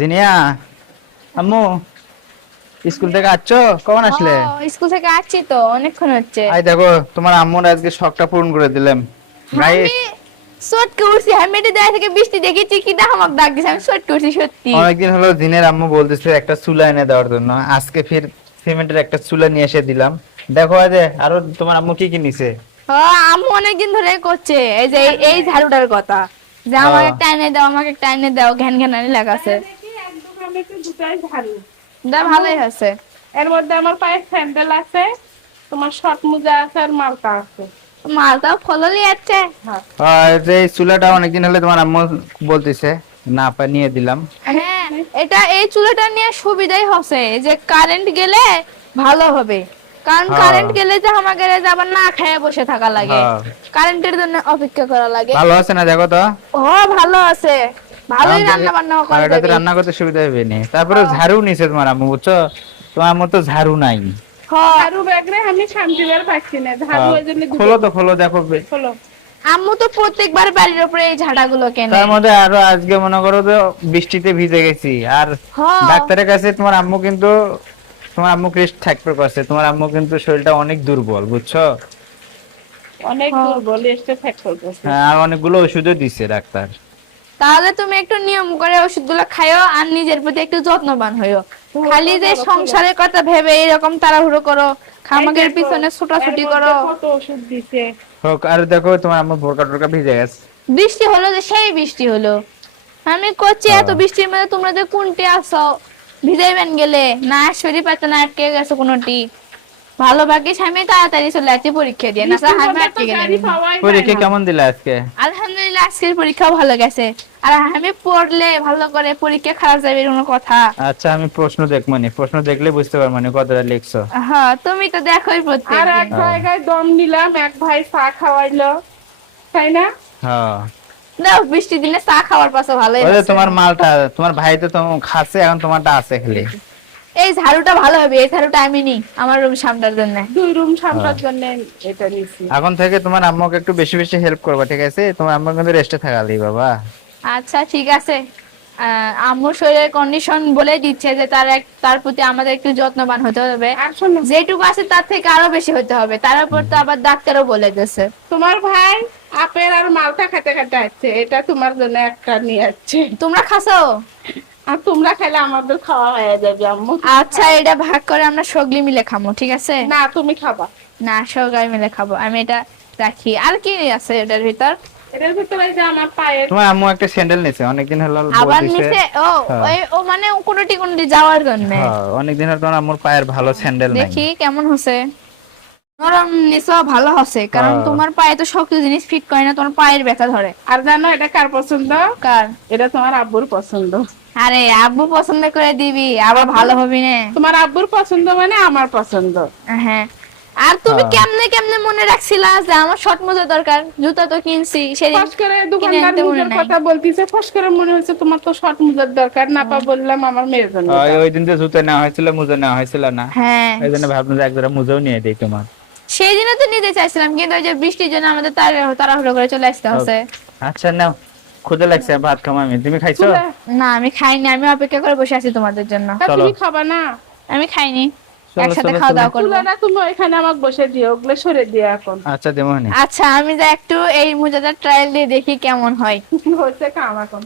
জিনিয়া, আম্মু স্কুল থেকে আসছো? কখন আসলে? স্কুল থেকে আসছি তো অনেকক্ষণ হচ্ছে। আই দেখো তোমার আম্মুর আজকে শখটা পূরণ করে দিলাম। গাইস, আমি সটকে উঠছি, আমি মেটে দাঁড়িয়ে থেকে বৃষ্টি দেখেছি কি না আমাকে ডাক দিছে, আমি সটকে উঠছি সত্যি। অনেকদিন হলো দিনের আম্মু বলতেছে একটা চুলা এনে দেওয়ার জন্য, আজকে ফির সিমেন্টের একটা চুলা নিয়ে এসে দিলাম। দেখো আজ আরো তোমার আম্মু কি কি নিছে। আম্মু অনেকদিন ধরে করছে এই যে এই ঝাড়ুটার কথা, যে আমাকে একটা এনে দাও, আমাকে একটা এনে দাও, ঘ্যান ঘ্যানানি লাগাছে। দা ভালোই আছে। এর মধ্যে আমার পায়ে স্যান্ডেল আছে, তোমার শর্ট মোজা আছে আর মালটা আছে। মালটাও ফললি আছে। আর যে এই চুলাটা অনেকদিন হলে তোমার আম্মু বলতেছে, না পা নিয়ে দিলাম। হ্যাঁ, এটা এই চুলাটা নিয়ে সুবিধাই হচ্ছে যে কারেন্ট গেলে ভালো হবে, কারণ হ্যাঁ। কারেন্ট গেলে যে আমাকে আবার না খেয়ে বসে থাকা লাগে, হ্যাঁ। কারেন্টের জন্য অপেক্ষা করা লাগে। ভালো আছে না দেখো তো? ও ভালো আছে, ভালোই কারণ রান্না বান্না আর করে এটাতে দেবে। রান্না করতে সুবিধা হবে না। তারপরে হ্যাঁ। ঝাড়ু নিছে তোমার আম্মু, বুঝছো? তোমার আম্মু তো ঝাড়ু নাই। হ্যাঁ, ঝাড়ু ব্যাগরে আমি শান্তি বের পাচ্ছি না, ঝাড়ু ওই জন্য খোলো তো, খোলো দেখো। হলো। আম্মু তো প্রত্যেকবার বাড়ির উপরে এই ঝাড়াগুলো কেনে। তার মধ্যে আরো আজকে মনে করো তো বৃষ্টিতে ভিজে গেছি। আর হ্যাঁ। ডাক্তারের কাছে তোমার আম্মু কিন্তু, তোমার আম্মু রেস্ট থাকতে পারছে। তোমার আম্মু কিন্তু শরীরটা অনেক দুর্বল, বুঝছো? অনেক হ্যাঁ। দুর্বল, এসে ফ্যাক্ট করতেছে। হ্যাঁ, আর অনেকগুলো ওষুধও দিচ্ছে ডাক্তার। তাহলে তুমি একটু নিয়ম করে ওষুধগুলো খাইও আর নিজের প্রতি একটু যত্নবান হইও। খালি যে সংসারের কথা ভেবে এরকম তাড়াহুড়ো করো, খামাকের পিছনে ছোটাছুটি করো। কত ওষুধ দিছে। হোক, আর দেখো তোমার আম্মু বোরকা টোরকা ভিজে গেছে। বৃষ্টি হলো যে সেই বৃষ্টি হলো, আমি করছি এত হ্যাঁ। বৃষ্টির মধ্যে তোমরা যে কোনটি আসো, ভিজাইবেন গেলে না শরীর পাতে না আটকে গেছে কোনটি। ভালো ভাগ্যিস আমি তাড়াতাড়ি চলে আসছি পরীক্ষা দিয়ে, না বৃষ্টির আমি মধ্যে আটকে তো গেলাম। গাড়ি পাওয়াই যায় পরীক্ষা না। কেমন দিলে আজকে? আলহামদুলিল্লাহ আজকের পরীক্ষাও ভালো গেছে। আর আমি পড়লে ভালো করে পরীক্ষা খারাপ যাবে এর কোনো কথা। আচ্ছা, আমি প্রশ্ন দেখবো নি, প্রশ্ন দেখলে বুঝতে পারবো নি কতটা লিখছো। হ্যাঁ, তুমি তো দেখোই প্রত্যেক আর এক জায়গায় দম নিলাম, এক ভাই চা খাওয়াইলো, তাই না? হ্যাঁ, দাও, বৃষ্টির দিনে চা খাওয়ার পাশে ভালোই ওই যে হচ্ছে। তোমার মালটা, তোমার ভাই তো তোমার খাচ্ছে, এখন তোমারটা আছে খালি। এই ঝাড়ুটা ভালো হবে, এই ঝাড়ুটা আমি নি আমার রুম সামটার জন্য। 2 রুম সামলার জন্য এটা নিছি। এখন থেকে তোমার আম্মুকে একটু বেশি বেশি হেল্প করবা, ঠিক আছে? তোমার আম্মু কিন্তু রেস্টে থাকালি বাবা। আচ্ছা ঠিক আছে। আম্মুর শরীরের কন্ডিশন বলে দিচ্ছে যে তার প্রতি আমাদের একটু যত্নবান হতে হবে। আর শোনো, যেটুকু আছে তার থেকে আরো বেশি হতে হবে, তার উপর তো আবার ডাক্তারও বলে দিয়েছে। তোমার ভাই আপেল আর মালটা খেতে খেতে আসছে, এটা তোমার জন্য একটা নিয়ে আসছে। তোমরা খাসো? আর তোমরা খেলে আমাদের খাওয়া হয়ে যাবে আম্মু। আচ্ছা, এটা ভাগ করে আমরা সগলি মিলে খাবো, ঠিক আছে? না, তুমি খাবা। না, সবাই মিলে খাবো। আমি এটা রাখি। আর কি আছে এটার ভিতর? এটার ভিতরে যে আমার পায়ের তোমার আম্মু একটা স্যান্ডেল নিছে, অনেকদিন হলো আবার বলতিছে। নিচে ও হ্যাঁ। ও মানে কোনটি কোনটি যাওয়ার জন্য। হ্যাঁ, অনেকদিন হলো তোমার আম্মুর পায়ের ভালো স্যান্ডেল নাই। দেখি কেমন হচ্ছে। নরম নিচে ভালো হচ্ছে, কারণ হ্যাঁ। তোমার পায়ে তো শক্ত জিনিস ফিট করে না, তোমার পায়ের ব্যথা ধরে। আর জানো এটা কার পছন্দ? কার? এটা তোমার আব্বুর পছন্দ। আরে আব্বু পছন্দ করে দিবি, আবার ভালো হবি না। তোমার আব্বুর পছন্দ মানে আমার পছন্দ। হ্যাঁ। আর তুমি হ্যাঁ। কেমনে কেমনে মনে রাখছিলা যে আমার শর্ট মোজা দরকার? জুতা তো কিনছি সেদিন, ফস করে কিনে দোকানদার আনতে মনে মুজার নাই। কথা বলতিছে, ফস করে মনে হচ্ছে তোমার তো শর্ট মুজার দরকার। না পা বললাম আমার মেয়ের জন্য। ওই দিন তো জুতো নেওয়া হয়েছিল, মোজা নেওয়া হয়েছিল না? হ্যাঁ, এই জন্য ভাবলাম যে একজোড়া মোজাও নিয়ে দিই তোমার। সেই দিনও তো নিতে চাইছিলাম, কিন্তু ওই যে বৃষ্টির জন্য আমাদের তাড়াহুড়ো করে চলে আসতে হচ্ছে। আচ্ছা নাও, ক্ষুধা লাগছে, ভাত খাবো আমি। তুমি খাইছো? না, আমি খাইনি, আমি অপেক্ষা করে বসে আছি তোমাদের জন্য। তা চলো। তুমি খাবা না? আমি খাইনি, চলো, একসাথে চলো, খাওয়া চলো। দাওয়া করবো। তুলাটা তুমি এখানে আমাকে বসে দিও, ওগুলো সরে দিও এখন। আচ্ছা দেবো নি। আচ্ছা, আমি যা একটু এই মোজাটা ট্রায়াল দিয়ে দেখি কেমন হয়। হচ্ছে কাম এখন।